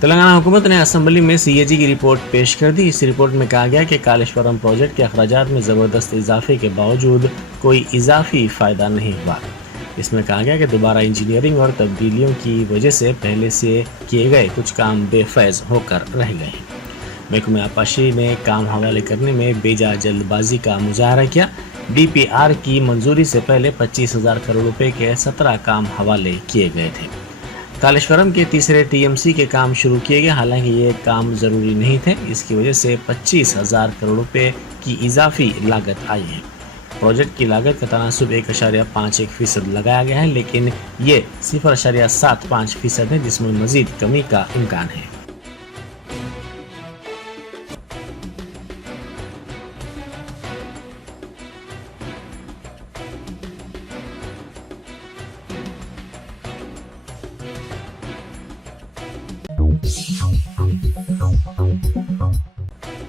तेलंगाना हुकूमत ने असेंबली में सीएजी की रिपोर्ट पेश कर दी। इस रिपोर्ट में कहा गया कि कालेश्वरम प्रोजेक्ट के अखराजात में ज़बरदस्त इजाफे के बावजूद कोई इजाफी फ़ायदा नहीं हुआ। इसमें कहा गया कि दोबारा इंजीनियरिंग और तब्दीलियों की वजह से पहले से किए गए कुछ काम बेफैज़ होकर रह गए हैं। महकमे आबपाशी ने काम हवाले करने में बेजा जल्दबाजी का मुजाहरा किया। डीपीआर की मंजूरी से पहले 25,000 करोड़ रुपए के 17 काम हवाले किए गए थे। कालेश्वरम के तीसरे टीएमसी के काम शुरू किए गए, हालांकि ये काम ज़रूरी नहीं थे। इसकी वजह से 25,000 करोड़ रुपए की इजाफी लागत आई है। प्रोजेक्ट की लागत का तनासुब 1.51% लगाया गया है, लेकिन ये 0.75% है, जिसमें मजीद कमी का इम्कान है।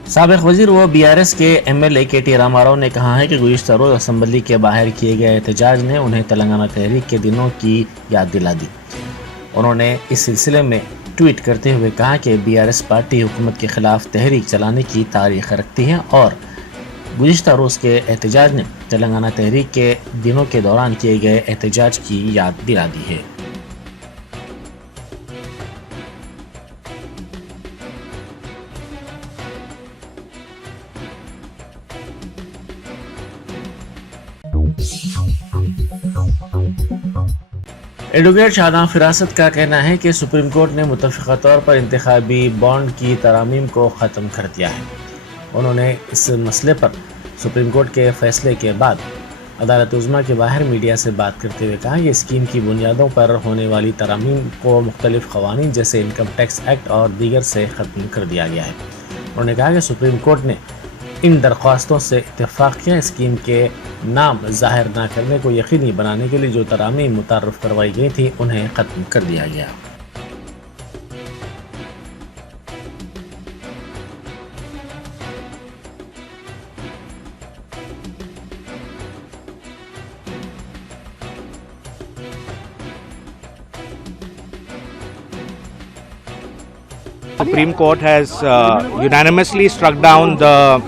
साबिक वजीर व बीआरएस के एमएलए केटी रामाराव ने कहा है कि गुज़िश्ता रोज असेंबली के बाहर किए गए एहतजाज ने उन्हें तेलंगाना तहरीक के दिनों की याद दिला दी। उन्होंने इस सिलसिले में ट्वीट करते हुए कहा कि बीआरएस पार्टी हुकूमत के खिलाफ तहरीक चलाने की तारीख रखती है और गुज़िश्ता रोज के एहतजाज ने तेलंगाना तहरीक के दिनों के दौरान किए गए एहतजाज की याद दिला दी है। एडवोकेट शाहजहां फिरासत का कहना है कि सुप्रीम कोर्ट ने मुतफ़िक़ा तौर पर इंतखाबी बॉन्ड की तरामीम को ख़त्म कर दिया है। उन्होंने इस मसले पर सुप्रीम कोर्ट के फैसले के बाद अदालत उज़्मा के बाहर मीडिया से बात करते हुए कहा कि स्कीम की बुनियादों पर होने वाली तरामीम को मुख्तलिफ क़वानीन जैसे इनकम टैक्स एक्ट और दीगर से ख़त्म कर दिया गया है। उन्होंने कहा कि सुप्रीम कोर्ट ने इन दरख्वास्तों से इत्तेफाक किया। स्कीम के नाम जाहिर न करने को यकीनी बनाने के लिए जो तरामीम मुतारफ़ करवाई गई थी उन्हें ख़त्म कर दिया गया। Supreme Court has unanimously struck down the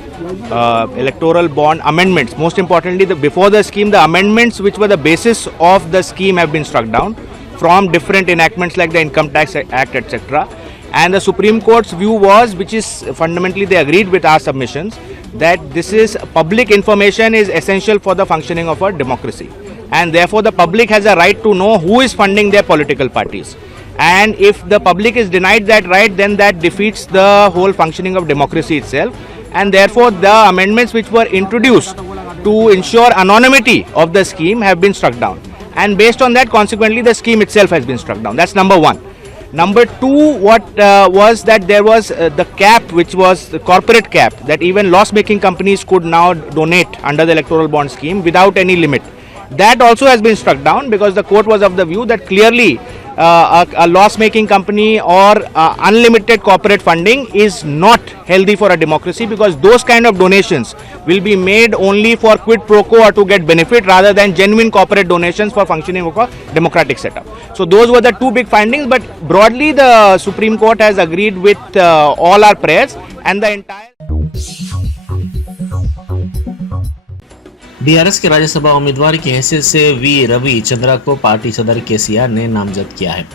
electoral bond amendments. Most importantly, before the scheme, the amendments which were the basis of the scheme have been struck down from different enactments like the Income Tax Act, etc. And the Supreme Court's view was, which is fundamentally they agreed with our submissions, that this is public information is essential for the functioning of our democracy, and therefore the public has a right to know who is funding their political parties. And if the public is denied that right, then that defeats the whole functioning of democracy itself. And therefore the amendments which were introduced to ensure anonymity of the scheme have been struck down. And based on that, consequently, the scheme itself has been struck down. That's number one. Number two, what was that there was the cap, which was the corporate cap, that even loss-making companies could now donate under the electoral bond scheme without any limit. That also has been struck down because the court was of the view that clearly a loss-making company or unlimited corporate funding is not healthy for a democracy, because those kind of donations will be made only for quid pro quo or to get benefit, rather than genuine corporate donations for functioning of a democratic setup. So those were the two big findings, but broadly the Supreme Court has agreed with all our prayers and the entire BRS के राज्यसभा उम्मीदवार की हैसियत से we Ravi Chandra को party सदर केसीआर ने नामजद किया है,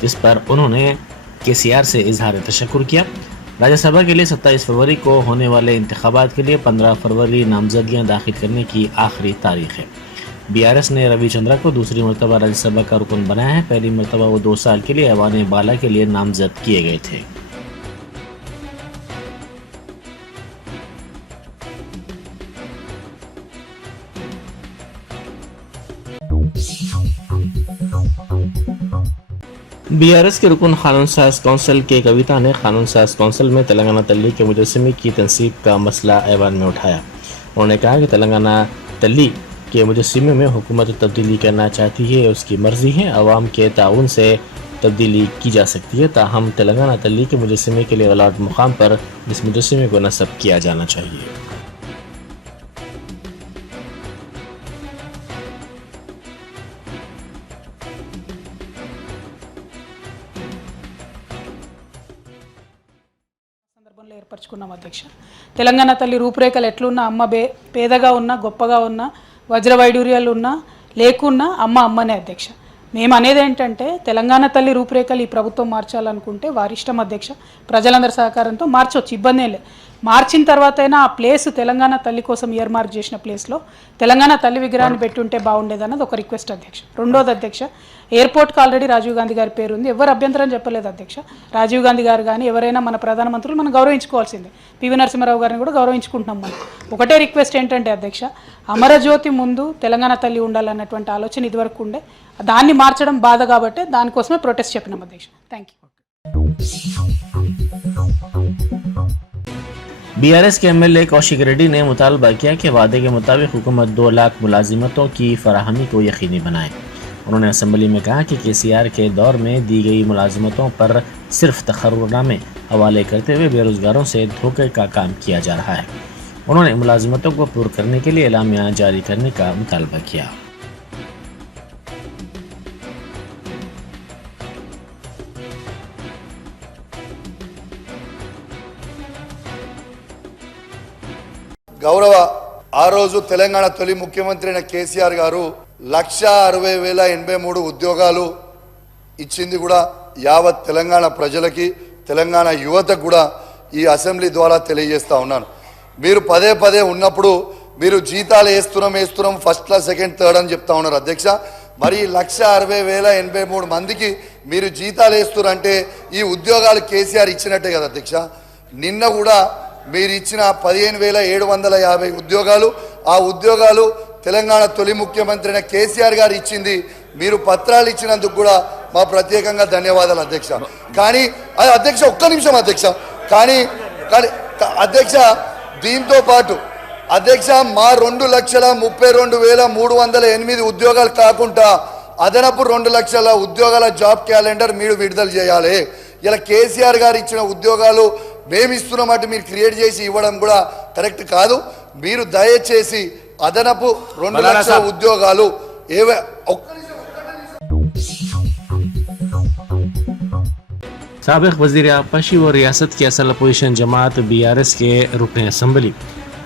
जिस पर उन्होंने केसीआर से इजहार तशक्कुर किया। राज्यसभा के लिए 27 फरवरी को होने वाले इंतखाबात के लिए 15 फरवरी नामजदगियां दाखिल करने की आखिरी तारीख है। बीआरएस ने रवि चंद्रा को दूसरी मरतबा राज्यसभा का रुकन बनाया है। पहली मरतबा वो 2 साल के लिए ऐवान बाला के लिए नामजद किए गए थे। बीआरएस के रुकन कानून साज कौंसिल के कविता ने कानून साज कौंसिल में तेलंगाना तल्ली के मुजस्समे की तनसीब का मसला ऐवान में उठाया। उन्होंने कहा कि तेलंगाना तल्ली के मुजस्समे में हुकूमत तब्दीली करना चाहती है, उसकी मर्जी है, अवाम के ताउन से तब्दीली की जा सकती है। ताहम तेलंगाना तल्ली के मुजस्समे के लिए अलॉट मुकाम पर इस मुजस्समे को नस्ब किया जाना चाहिए। ఏర్పరచుకున్నాం అధ్యక్ష. తెలంగాణ తల్లి రూపురేఖలు ఎట్లున్నా అమ్మ పేదగా ఉన్నా గొప్పగా ఉన్నా వజ్ర వైడూర్యాలు ఉన్నా లేకున్నా అమ్మ అమ్మనే అధ్యక్ష. మేము అనేది ఏంటంటే తెలంగాణ తల్లి రూపురేఖలు ఈ ప్రభుత్వం మార్చాలనుకుంటే వారి ఇష్టం అధ్యక్ష. ప్రజలందరి సహకారంతో మార్చవచ్చు, ఇబ్బంది లేదు. మార్చిన తర్వాత అయినా ఆ ప్లేస్ తెలంగాణ తల్లి కోసం ఇయర్ మార్క్ చేసిన ప్లేస్లో తెలంగాణ తల్లి విగ్రహాన్ని పెట్టుంటే బాగుండేదన్నది ఒక రిక్వెస్ట్ అధ్యక్ష. రెండోది అధ్యక్ష, ఎయిర్పోర్ట్కి ఆల్రెడీ రాజీవ్ గాంధీ గారి పేరు ఉంది, ఎవరు అభ్యంతరం చెప్పలేదు అధ్యక్ష. రాజీవ్ గాంధీ గారు కానీ ఎవరైనా మన ప్రధానమంత్రులు మనం గౌరవించుకోవాల్సిందే. పివి నరసింహారావు గారిని కూడా గౌరవించుకుంటున్నాం మనం. ఒకటే రిక్వెస్ట్ ఏంటంటే అధ్యక్ష, అమరజ్యోతి ముందు తెలంగాణ తల్లి ఉండాలన్నటువంటి ఆలోచన ఇదివరకు ఉండే, దాన్ని మార్చడం బాధ కాబట్టి దానికోసమే ప్రొటెస్ట్ చెప్పినాం అధ్యక్ష. Thank you. बीआरएस के एमएलए कौशिक रेड्डी ने मुतालबा किया कि वादे के मुताबिक हुकूमत 2 लाख मुलाजिमतों की फराहमी को यकीनी बनाए। उन्होंने असम्बली में कहा कि केसीआर के दौर में दी गई मुलाजिमतों पर सिर्फ तखर्रुरनामे हवाले करते हुए बेरोजगारों से धोखे का काम किया जा रहा है। उन्होंने मुलाजिमतों को पूरा करने के लिए एलामिया जारी करने का मुतालबा किया। గౌరవ ఆ రోజు తెలంగాణ తొలి ముఖ్యమంత్రి అయిన కేసీఆర్ గారు 1,60,083 ఉద్యోగాలు ఇచ్చింది కూడా యావత్ తెలంగాణ ప్రజలకి, తెలంగాణ యువతకు కూడా ఈ అసెంబ్లీ ద్వారా తెలియజేస్తా ఉన్నాను. మీరు పదే పదే ఉన్నప్పుడు మీరు జీతాలు వేస్తున్నాం ఫస్ట్ క్లాస్ సెకండ్ థర్డ్ అని చెప్తా ఉన్నారు అధ్యక్ష. మరి 1,60,083 మందికి మీరు జీతాలు వేస్తున్నారంటే ఈ ఉద్యోగాలు కేసీఆర్ ఇచ్చినట్టే కదా అధ్యక్ష. నిన్న కూడా మీరు ఇచ్చిన 15,750 ఉద్యోగాలు, ఆ ఉద్యోగాలు తెలంగాణ తొలి ముఖ్యమంత్రి అయిన కేసీఆర్ గారు ఇచ్చింది. మీరు పత్రాలు ఇచ్చినందుకు కూడా మా ప్రత్యేకంగా ధన్యవాదాలు అధ్యక్ష. కానీ అధ్యక్ష ఒక్క నిమిషం అధ్యక్ష, కానీ అధ్యక్ష దీంతో పాటు అధ్యక్ష మా 2,32,308 ఉద్యోగాలు కాకుండా అదనపు 2 లక్షల ఉద్యోగాల జాబ్ క్యాలెండర్ మీరు విడుదల చేయాలి. ఇలా కేసీఆర్ గారు ఇచ్చిన ఉద్యోగాలు మేము ఇస్తున్నమాట మీరు క్రియేట్ చేసి ఇవ్వడం కూడా కరెక్ట్ కాదు. మీరు దయచేసి అదనపు 2 లక్షల ఉద్యోగాలు साबिक़ वज़ीर आबपाशी और रियासत की असल अपोजिशन जमात बीआरएस के रुकन असम्बली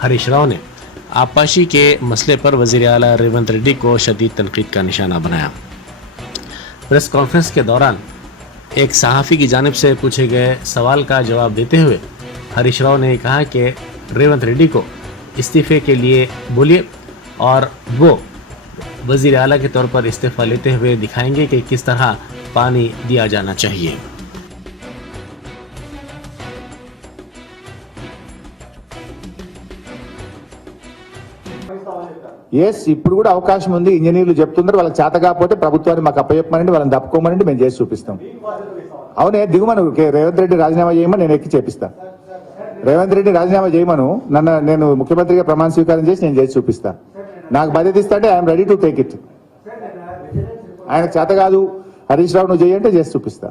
हरीश राव ने आबपाशी के मसले पर वज़ीर आला रेवंत रेड्डी को शदीद तनकीद का निशाना बनाया। प्रेस कॉन्फ्रेंस के दौरान एक सहाफ़ी की जानिब से पूछे गए सवाल का जवाब देते हुए हरीश राव ने कहा कि रेवंत रेड्डी को इस्तीफ़े के लिए बोलिए और वो वज़ीर आला के तौर पर इस्तीफ़ा लेते हुए दिखाएंगे कि किस तरह पानी दिया जाना चाहिए। ఎస్ ఇప్పుడు కూడా అవకాశం ఉంది. ఇంజనీర్లు చెప్తున్నారు వాళ్ళకి చేత కాకపోతే ప్రభుత్వాన్ని మాకు అప్పచెప్పమనండి, వాళ్ళని తప్పుకోమనండి, మేము చేసి చూపిస్తాం. అవునే దిగుమను రేవంత్ రెడ్డి రాజీనామా చేయమని నేను ఎక్కి చేపిస్తా. రేవంత్ రెడ్డి రాజీనామా చేయమను, నేను ముఖ్యమంత్రిగా ప్రమాణ స్వీకారం చేసి నేను చేసి చూపిస్తా. నాకు బాధ్యత ఇస్తా అంటే I'm ready to take it. ఆయనకు చేత కాదు హరీష్ రావు నువ్వు చేయంటే చేసి చూపిస్తా.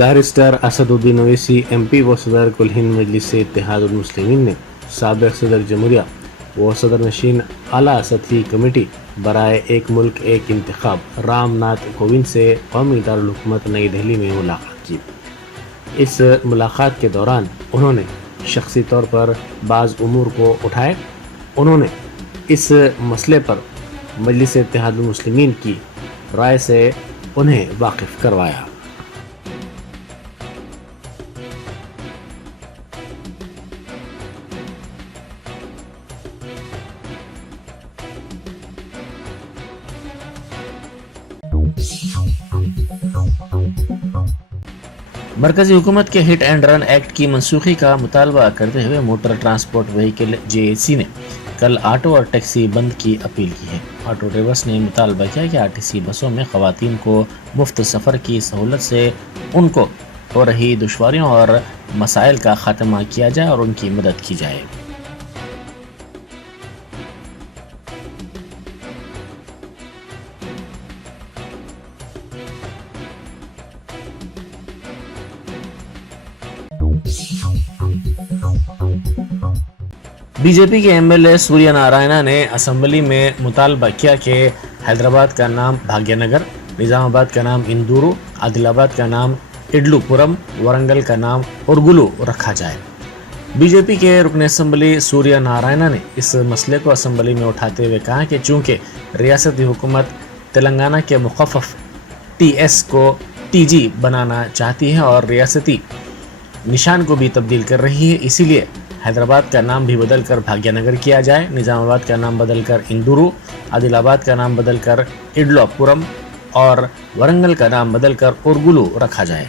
बैरिस्टर असदुद्दीन ओवैसी एमपी व सदर कुल हिंद मजलिस इत्तेहादुल मुस्लिमीन ने साबिक़ सदर जमहूरिया व सदर नशीन आला सतही कमेटी बराए एक मुल्क एक इंतखाब रामनाथ कोविंद से कौमी दारुल हुकूमत नई दिल्ली में मुलाकात की। इस मुलाकात के दौरान उन्होंने शख्सी तौर पर बाज़ उमूर को उठाए। उन्होंने इस मसले पर मजलिस इत्तेहादुल मुस्लिमीन की राय से उन्हें वाकिफ़ करवाया। मरकजी हुकूमत के हिट एंड रन एक्ट की मनसूखी का मुतालबा करते हुए मोटर ट्रांसपोर्ट व्हीकल जेएसी ने कल ऑटो और टैक्सी बंद की अपील की है। ऑटो ड्राइवर्स ने मुतालबा किया कि आरटीसी बसों में ख़वातीन को मुफ्त सफ़र की सहूलत से उनको हो रही दुश्वारियों और मसाइल का ख़ात्मा किया जाए और उनकी मदद की जाए। बीजेपी के एमएलए सूर्य नारायणा ने असम्बली में मुतालबा किया कि हैदराबाद का नाम भाग्यनगर निज़ामाबाद का नाम इंदूरू, आदिलाबाद का नाम इडलुपुरम, वरंगल का नाम उर्गुलू रखा जाए। बीजेपी के रुकन असम्बली सूर्य नारायण ने इस मसले को असम्बली में उठाते हुए कहा कि चूंकि रियासती हुकूमत तेलंगाना के मुखफ़फ़ TS को TG बनाना चाहती है और रियासती निशान को भी तब्दील कर रही है, इसीलिए हैदराबाद का नाम भी बदलकर भाग्यनगर किया जाए, निज़ामाबाद का नाम बदलकर इंदूरू, आदिलाबाद का नाम बदलकर इडलापुरम और वरंगल का नाम बदलकर उर्गुलू रखा जाए।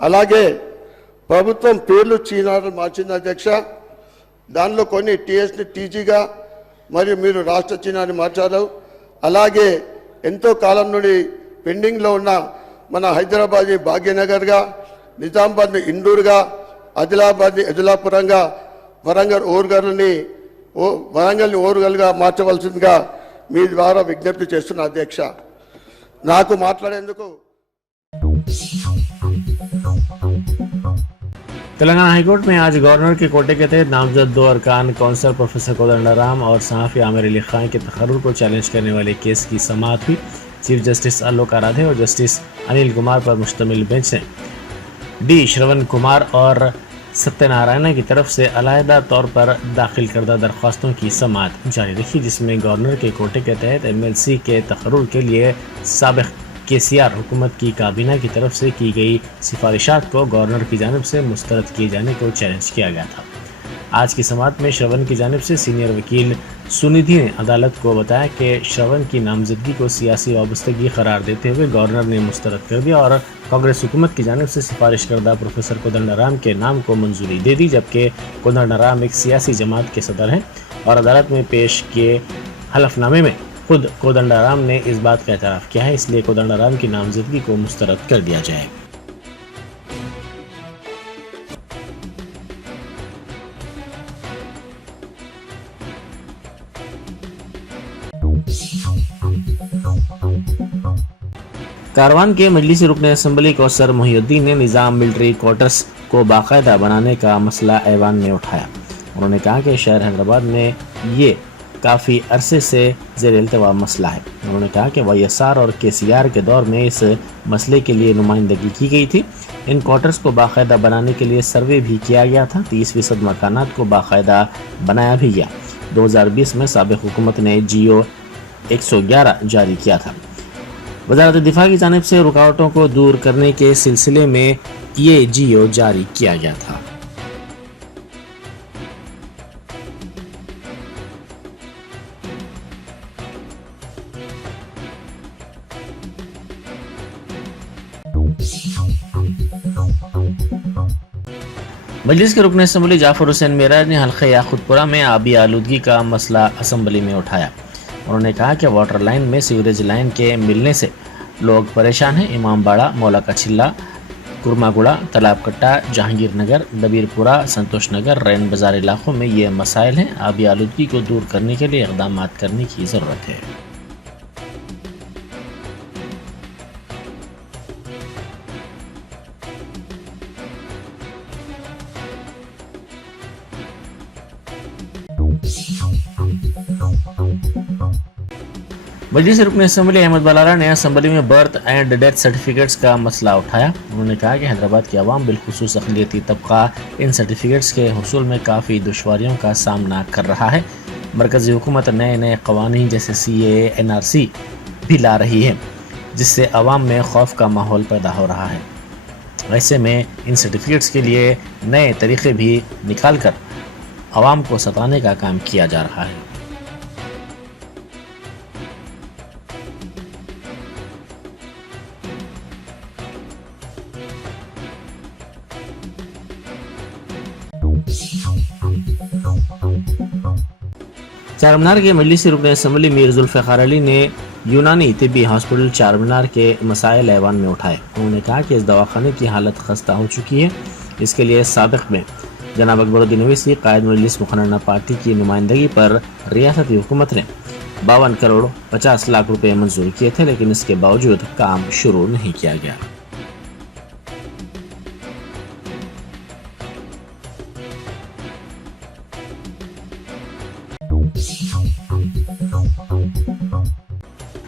అలాగే ప్రభుత్వం పేర్లు చీనాలు మార్చింది అధ్యక్ష. దానిలో కొన్ని టీఎస్ని టీజీగా మరియు మీరు రాష్ట్ర చిహ్నాన్ని మార్చారు. అలాగే ఎంతో కాలం నుండి పెండింగ్లో ఉన్న మన హైదరాబాద్ని భాగ్యనగర్గా, నిజామాబాద్ని ఇండూరుగా, ఆదిలాబాద్ని ఎదులాపురంగా, వరంగల్ని ఓరుగల్గా మార్చవలసిందిగా మీ ద్వారా విజ్ఞప్తి చేస్తున్నా అధ్యక్ష. నాకు మాట్లాడేందుకు तेलंगाना हाईकोर्ट में आज गवर्नर के कोटे के तहत नामजद 2 अरकान काउंसिलर प्रोफेसर कोदंडाराम और सहाफ़ी आमिर अली खान के तकर्रुर को चैलेंज करने वाले केस की समाअत हुई। चीफ जस्टिस आलोक आराधे और जस्टिस अनिल कुमार पर मुश्तमिल बेंच ने डी श्रवण कुमार और सत्यनारायण की तरफ से अलहदा तौर पर दाखिल करदा दरख्वास्तों की समाअत जारी रखी, जिसमें गवर्नर के कोटे के तहत MLC के तकर्रुर के लिए साबिक़ KCR हुकूमत की काबीना की तरफ से की गई सिफारिशात को गवर्नर की जानिब से मुस्तरद किए जाने को चैलेंज किया गया था। आज की समाअत में श्रवण की जानिब से सीनियर वकील सुनिधि ने अदालत को बताया कि श्रवण की नामजदगी को सियासी वाबस्तगी करार देते हुए गवर्नर ने मुस्तरद कर दिया और कांग्रेस हुकूमत की जानिब से सिफारिश करदा प्रोफेसर कोदंडाराम के नाम को मंजूरी दे दी, जबकि कोदंडाराम एक सियासी जमात के सदर हैं और अदालत में पेश किए हलफनामे में खुद कोदंडाराम ने इस बात का एतराफ़ किया है, इसलिए कोदंडाराम की नामजदगी को मुस्तरद कर दिया जाए। कारवान के मजलिसी रुकन असम्बली कौसर मोहिउद्दीन ने निज़ाम मिलिट्री क्वार्टर्स को बाकायदा बनाने का मसला ऐवान में उठाया। उन्होंने कहा कि शहर हैदराबाद में ये काफ़ी अरसे से ज़ेर इल्तिवा मसला है। उन्होंने कहा कि YSR और KCR के दौर में इस मसले के लिए नुमाइंदगी की गई थी। इन क्वार्टर्स को बाकायदा बनाने के लिए सर्वे भी किया गया था। 30% मकानात को बाकायदा बनाया भी गया। 2020 में साबिक़ हुकूमत ने GO 111 जारी किया था। वज़ारत दिफा की जानिब से रुकावटों को दूर करने के सिलसिले में ये GO जारी किया गया था। मजलिस के रुकन असम्बली जाफर हुसैन मेराज ने हल्का याखुदपुरा में आबी आलूदगी का मसला असम्बली में उठाया। उन्होंने कहा कि वाटर लाइन में सीवरेज लाइन के मिलने से लोग परेशान हैं। इमामबाड़ा, मौला का चिल्ला, कुरमागुड़ा, तालाब कट्टा, जहांगीर नगर, दबीरपुरा, संतोष नगर, रैन बाजार इलाकों में ये मसाइल हैं। आबी आलूदगी को दूर करने के लिए इक़दाम करने की ज़रूरत है। मजलिस रुकन असम्बली अहमद बलारा ने असम्बली में बर्थ एंड डेथ सर्टिफिकेट्स का मसला उठाया। उन्होंने कहा कि हैदराबाद की आवाम बिलखुसूस अक़लियती तबका इन सर्टिफिकेट्स के हुसूल में काफ़ी दुश्वारियों का सामना कर रहा है। मरकज़ी हुकूमत नए नए क़वानीन जैसे CAA, NRC भी ला रही है, जिससे आवाम में खौफ का माहौल पैदा हो रहा है। ऐसे में इन सर्टिफिकेट्स के लिए नए तरीक़े भी निकाल कर आवाम को सताने का काम किया जा रहा है। चारमीनार के मजलिसी रुकन असम्बली मीर जुल्फ़िकार अली ने यूनानी तिब्बी हॉस्पिटल चारमीनार के मसाइल ऐवान में उठाए। उन्होंने कहा कि इस दवाखाने की हालत खस्ता हो चुकी है। इसके लिए साबिक़ में जनाब अकबरुद्दीन ओवैसी कायद मजलिस मुखनना पार्टी की नुमाइंदगी पर रियासती हुकूमत ने 52 करोड़ 50 लाख रुपए मंजूर किए थे, लेकिन इसके बावजूद काम शुरू नहीं किया गया।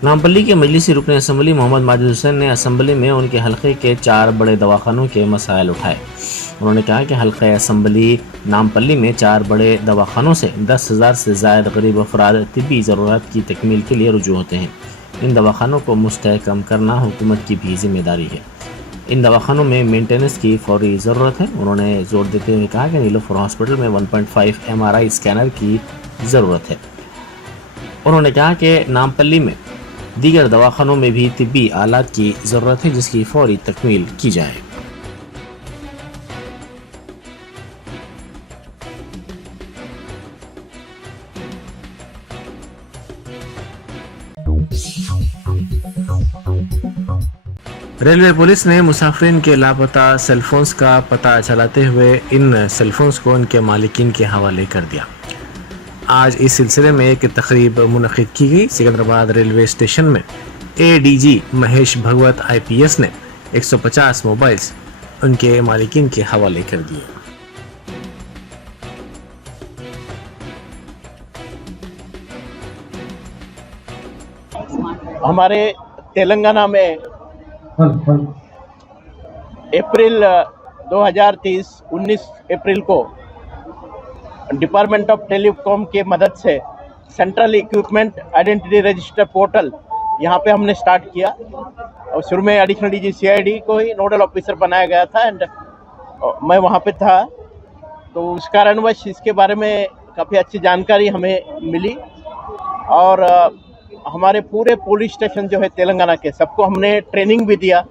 नामपल्ली के मजलिसी रुकन असम्बली मोहम्मद माजिद हुसैन ने असम्बली में उनके हलके के 4 बड़े दवाखानों के मसाइल उठाए। उन्होंने कहा कि हलक़े असम्बली नामपल्ली में 4 बड़े दवाखानों से 10,000 से ज़ायद गरीब अफराद तिब्बी ज़रूरत की तकमील के लिए रुजू होते हैं। इन दवाखानों को मुस्तहकम करना हुकूमत की भी जिम्मेदारी है। इन दवाखानों में मेंटेनेंस की फौरी ज़रूरत है। उन्होंने जोर देते हुए कहा कि नीलोफर हॉस्पिटल में 1.5 MRI स्कैनर की ज़रूरत है। उन्होंने कहा कि नामपल्ली में दीगर दवाखानों में भी तिब्बी आलात की ज़रूरत है, जिसकी फौरी तकमील की जाए। रेलवे पुलिस ने मुसाफिरीन के लापता सेलफोन्स का पता चलाते हुए इन सेलफोन्स को उनके मालिकीन के हवाले कर दिया। आज इस सिलसिले में एक तकरीब मुनक़िद की गई। सिकंदराबाद रेलवे स्टेशन में ADG महेश भगवत IPS ने 150 मोबाइल्स उनके मालिकीन के हवाले कर दिए। हमारे तेलंगाना में अप्रैल 2030 19 अप्रैल को डिपार्टमेंट ऑफ टेलीकॉम के मदद से central equipment identity register portal यहाँ पे हमने स्टार्ट किया। और शुरू में एडिशनल DG CID को ही नोडल ऑफिसर बनाया गया था एंड मैं वहाँ पे था, तो उस कारणवश इसके बारे में काफ़ी अच्छी जानकारी हमें मिली। और हमारे पूरे पुलिस स्टेशन जो है तेलंगाना के सबको हमने ट्रेनिंग भी दिया।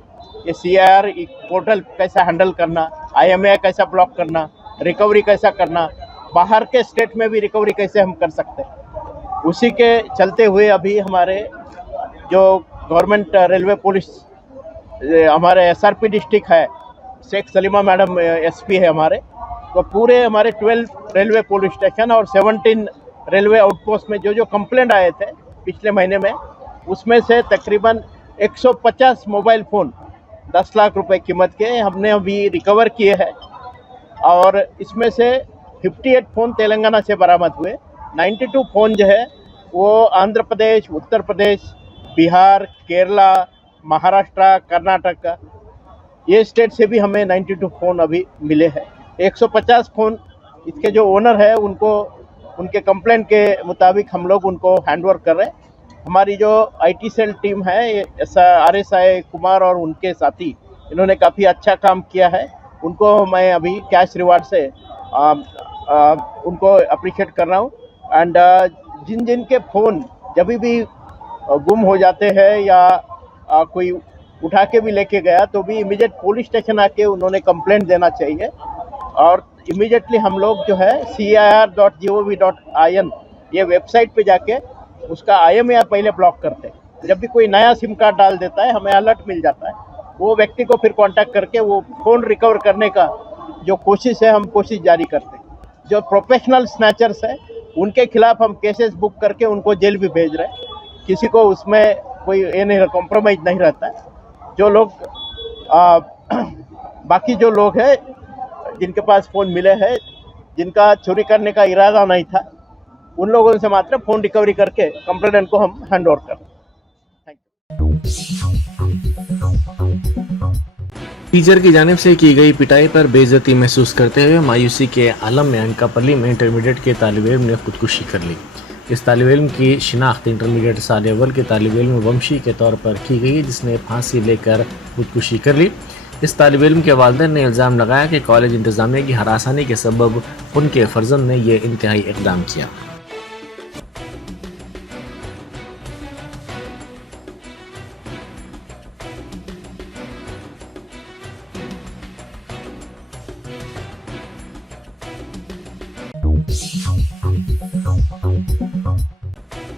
ये CIR पोर्टल कैसा हैंडल करना, IMEI कैसा ब्लॉक करना, रिकवरी कैसा करना, बाहर के स्टेट में भी रिकवरी कैसे हम कर सकते हैं। उसी के चलते हुए अभी हमारे जो गवर्नमेंट रेलवे पुलिस हमारे SRP डिस्ट्रिक्ट है, शेख सलीमा मैडम SP है हमारे, तो पूरे हमारे 12 रेलवे पुलिस स्टेशन और 17 रेलवे आउटपोस्ट में जो कंप्लेंट आए थे पिछले महीने में, उसमें से तकरीबन 150 मोबाइल फ़ोन 10 लाख रुपए कीमत के हमने अभी रिकवर किए हैं। और इसमें से 58 फ़ोन तेलंगाना से बरामद हुए। 92 फ़ोन जो है वो आंध्र प्रदेश, उत्तर प्रदेश, बिहार, केरला, महाराष्ट्र, कर्नाटक ये स्टेट से भी हमें 92 फ़ोन अभी मिले हैं। 150 फ़ोन इसके जो ओनर है उनको उनके कंप्लेंट के मुताबिक हम लोग उनको हैंडओवर कर रहे हैं। हमारी जो IT सेल टीम है RSI कुमार और उनके साथी, इन्होंने काफ़ी अच्छा काम किया है। उनको मैं अभी कैश रिवार्ड से उनको अप्रिशिएट कर रहा हूँ। एंड जिन जिन के फ़ोन जब भी गुम हो जाते हैं या कोई उठा के भी लेके गया तो भी इमीडिएट पुलिस स्टेशन आके उन्होंने कंप्लेंट देना चाहिए। और इमीडिएटली हम लोग जो है CIR.gov.in ये वेबसाइट पे जाके उसका IMEI पहले ब्लॉक करते हैं। जब भी कोई नया सिम कार्ड डाल देता है हमें अलर्ट मिल जाता है, वो व्यक्ति को फिर कांटेक्ट करके वो फ़ोन रिकवर करने का जो कोशिश है हम कोशिश जारी करते हैं। जो प्रोफेशनल स्नैचर्स है उनके खिलाफ हम केसेस बुक करके उनको जेल भी भेज रहे हैं। किसी को उसमें कोई ये नहीं कॉम्प्रोमाइज़ नहीं रहता है। जो लोग बाकी जो लोग हैं जिनके पास फ़ोन मिले हैं, जिनका चोरी करने का इरादा नहीं था, उन लोगों से मात्र फ़ोन रिकवरी करके कंप्लेनेंट को हम हैंड ओवर कर। टीचर की जानिब से की गई पिटाई पर बेइज्जती महसूस करते हुए मायूसी के आलम में अंकापल्ली में इंटरमीडिएट के तालिब इल्म ने खुदकुशी कर ली। इस तालिब इल्म की शिनाख्त इंटरमीडिएट साल अव्वल के तालिब इल्म वंशी के तौर पर की गई, जिसने फांसी लेकर खुदकुशी कर ली। इस तालिब इल्म के वालिदैन ने इल्ज़ाम लगाया कि कॉलेज इंतज़ामिया की हरासानी के सबब उनके फर्जंद ने यह इंतहाई इक़दाम किया।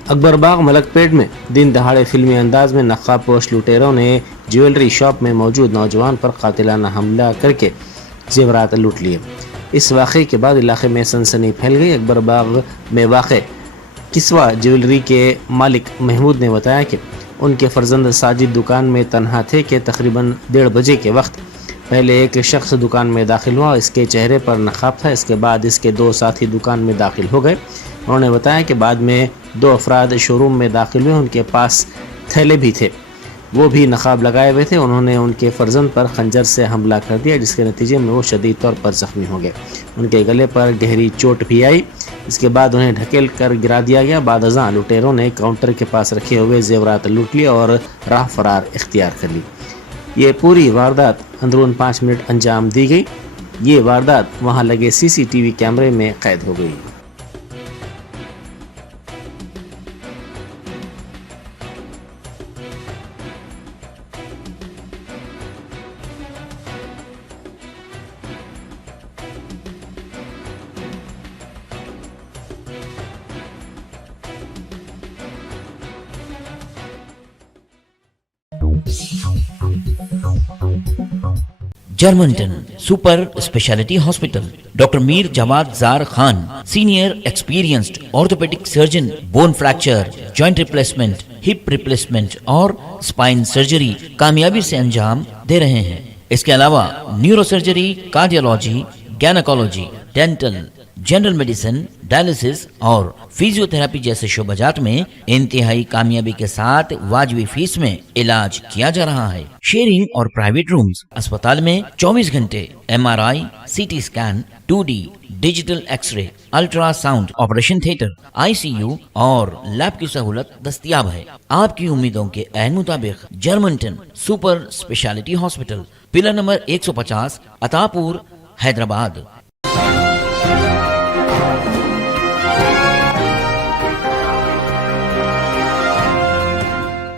अकबरबाग मलकपेट में दिन दहाड़े फिल्मी अंदाज में नक्काबपोश लुटेरों ने ज्वेलरी शॉप में मौजूद नौजवान पर कातिलाना हमला करके जेवरात लूट लिए। इस वाक़े के बाद इलाके में सनसनी फैल गई। अकबरबाग में वाक़े किस्वा ज्वेलरी के मालिक महमूद ने बताया कि उनके फर्जंद साजिद दुकान में तन्हा थे कि तकरीबन 1:30 बजे के वक्त पहले एक शख्स दुकान में दाखिल हुआ। इसके चेहरे पर नकाब था। इसके बाद इसके 2 साथी दुकान में दाखिल हो गए। उन्होंने बताया कि बाद में 2 अफराद शोरूम में दाखिल हुए। उनके पास थैले भी थे। वो भी नकाब लगाए हुए थे। उन्होंने उनके फर्जंद पर खंजर से हमला कर दिया, जिसके नतीजे में वो शदीद तौर पर जख्मी हो गए। उनके गले पर गहरी चोट भी आई। इसके बाद उन्हें ढकेल कर गिरा दिया गया। बाद अज़ां लुटेरों ने काउंटर के पास रखे हुए जेवरात लूट लिए और राह फरार इख्तियार कर ली। ये पूरी वारदात अंदरून 5 मिनट अंजाम दी गई। ये वारदात वहाँ लगे CCTV कैमरे में कैद हो गई। जर्मनटन super speciality hospital, doctor Mir Jawad Zar Khan, senior experienced orthopaedic surgeon, bone fracture, joint replacement, hip replacement और स्पाइन सर्जरी कामयाबी से अंजाम दे रहे हैं। इसके अलावा neuro surgery, cardiology, gynaecology, dental, general medicine, dialysis और फिजियोथेरेपी जैसे शोबाजात में इंतहाई कामयाबी के साथ वाजबी फीस में इलाज किया जा रहा है। शेयरिंग और प्राइवेट रूम्स, अस्पताल में 24 घंटे MRI, CT scan, 2D digital x ray, ultrasound, operation theatre, ICU और लैब की सहूलत दस्तयाब है। आपकी उम्मीदों के ऐन मुताबिक Germanten super speciality hospital, pillar number 150, Attapur, Hyderabad.